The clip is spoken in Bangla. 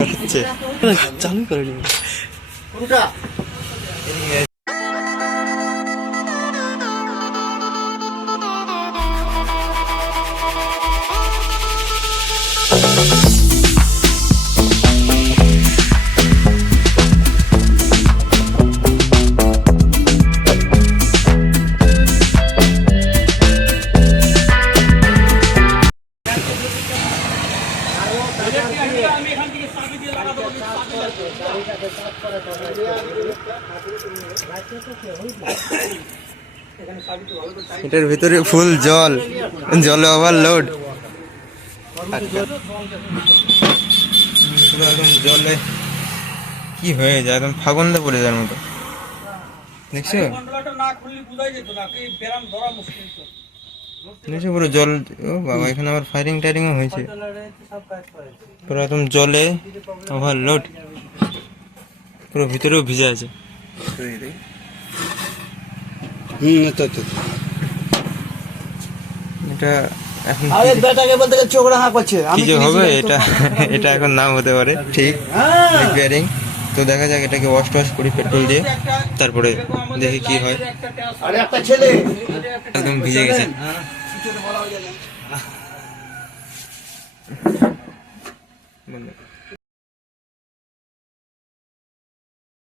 알았지? 나 갑자기 걸리네. 혼자! এটার ভিতরে ফুল জল জলে ওভারলোড একদম জলে কি হয়ে যায় একদম ফাগুনটা পড়ে যাওয়ার মতো। দেখছ? না খুললে বোঝাই যেত না কি ব্যারাম ধরা মুশকিল তো। দেখছ পুরো জল ও বাবা এখানে আবার ফায়ারিং টায়ারিংও হয়েছে। পুরো একদম জলে ওভারলোড পুরো ভিতরেও ভিজে আছে। হুম তো তো এটা এখন আরে বেটাকে বলতে গেলে চোখ রাঙা করছে। কি হবে এটা এটা এখন নাম হতে পারে। ঠিক। রিপেয়ারিং তো দেখা যাক, এটাকে ওয়াশ টওয়াশ করি পেট্রোল দিয়ে, তারপরে দেখি কি হয় একদম ভিজে গেছে। বন্ধ।